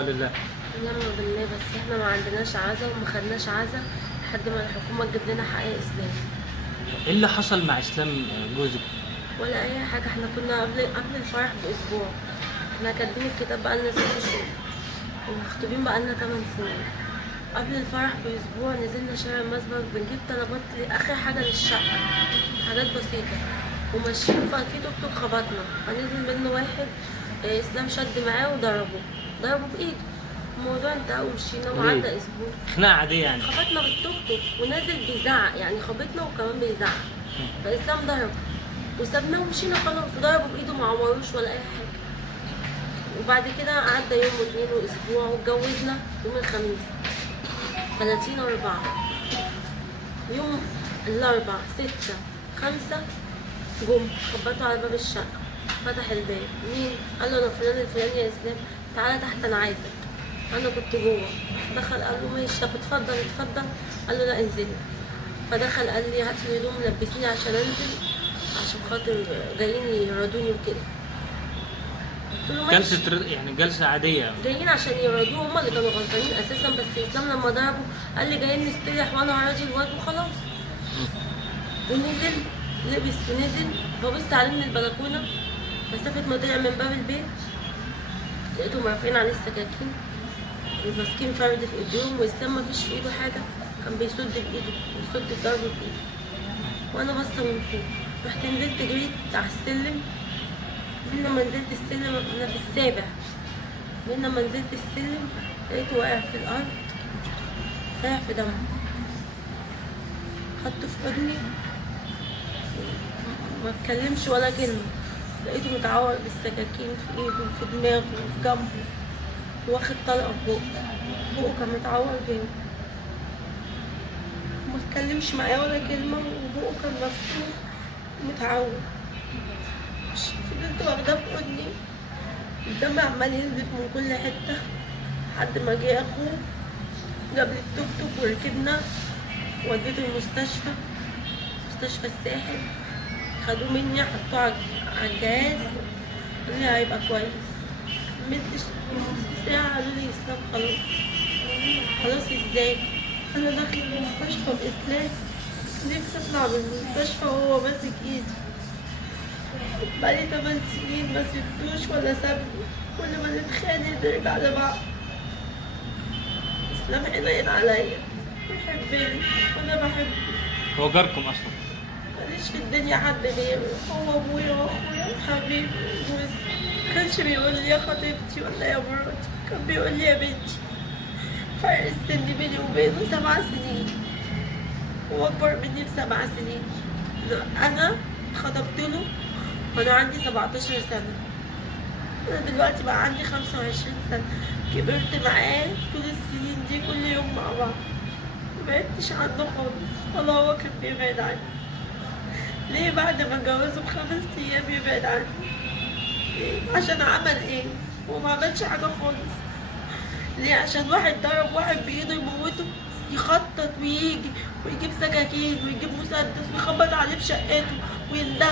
لله. ونعم بالله، بس احنا ما عندناش عزا وما خدناش عزا لحد ما الحكومة تجيب لنا حق اسلام. ايه اللي حصل مع اسلام جوزك؟ ولا اي حاجة، احنا كنا قبل الفرح باسبوع. احنا كاتبين الكتاب بقالنا 6 شهور ومخطوبين بقالنا 8 سنين. قبل الفرح باسبوع نزلنا شارع المسبق بنجيب طلبات لاخر حاجة للشقة، حاجات بسيطة، وماشيين ففي توك توك خبطنا، فنزل منه واحد. اسلام شد معاه ضربه بايده. الموضوع انتهى ومشينا وعدى اسبوع. خناقه عاديه يعني؟ خبطنا بالتوك توك ونازل بيزعق، يعني خبطنا وكمان بيزعق. فاسلام ضربه وسابنا ومشينا خلاص، وضربه بايده ما عوروش ولا اي حاجه. وبعد كده عدى يوم واتنين واسبوع واتجوزنا يوم الخميس 30/4. يوم الاربع 6/5 جم خبطوا على باب الشقه، فتح الباب. مين؟ قال له انا فلان الفلاني يا اسلام، تعالى تحت انا عايزك. انا كنت جوه. دخل قال له ماشي، طب اتفضل اتفضل. قال له لا انزلي. فدخل قال لي هات لي هدوم لبسيني عشان انزل، عشان خاطر جايين يرادوني وكده. قلت له ماشي. يعني جلسه عاديه؟ جايين عشان يرادوه، هما اللي كانوا غلطانين اساسا، بس اسلام لما ضربه قال لي جايين نستريح وانا هراضي الواد وخلاص. ونزل لبس ونزل، ببص عليه من البلكونه مسافه ما طلع من باب البيت، لقيتهم رافعين عليه السكاكين وماسكين فرد في ايديهم، واسلام ما فيش في ايده حاجه، كان بيصد بايده، بيصد الضرب بايده. وانا باصه من فوق، رحت نزلت جريت على السلم. من لما نزلت السلم انا في السابع، من لما نزلت السلم لقيته واقع في الارض سايح في دمه. خدته في حضني ما اتكلمش ولا كلمه. لقيته متعور بالسكاكين في ايده وفي دماغه وفي جنبه، واخد طلقه في بقه كان متعور جامد. ما اتكلمش معايا ولا كلمه وبقه كان مفتوح ومتعور. فضلت واخداه في حضني، الدم عمال ينزف من كل حته، لحد ما جه اخوه جاب لي التوك توك وركبنا وديته المستشفى، مستشفى الساحل. خدوه مني حطوه على الجهاز، قال لي هيبقى كويس. مكملتش نص ساعة قالوا لي اسلام خلاص. خلاص ازاي؟ انا داخله المستشفى باسلام، نفسي اطلع من المستشفى وهو ماسك ايدي. بقالي 8 سنين ما سبتوش ولا سابني، كل ما نتخانق نرجع لبعض. اسلام حنين عليا، بيحبني وانا بحبه. هو جاركم اصلا؟ ماليش في الدنيا حد غيره، هو ابويا واخويا وحبيبي وجوزي. مكانش بيقول لي يا خطيبتي ولا يا مراتي، كان بيقول لي يا بنتي. فرق السن بيني وبينه 7 سنين، هو اكبر مني ب7 سنين. انا خطبت له وانا عندي 17 سنه، انا دلوقتي بقى عندي 25 سنه. كبرت معاه طول السنين دي كل يوم مع بعض، مبعدتش عنه خالص ولا هو كان بيبعد عني. ليه بعد ما اتجوزه ب5 ايام يبعد عني؟ ليه؟ عشان عمل ايه؟ هو ما عملش حاجه خالص. ليه؟ عشان واحد ضرب واحد بايده يموته يخطط ويجي ويجيب سكاكين ويجيب مسدس ويخبط عليه في شقته ويندهر.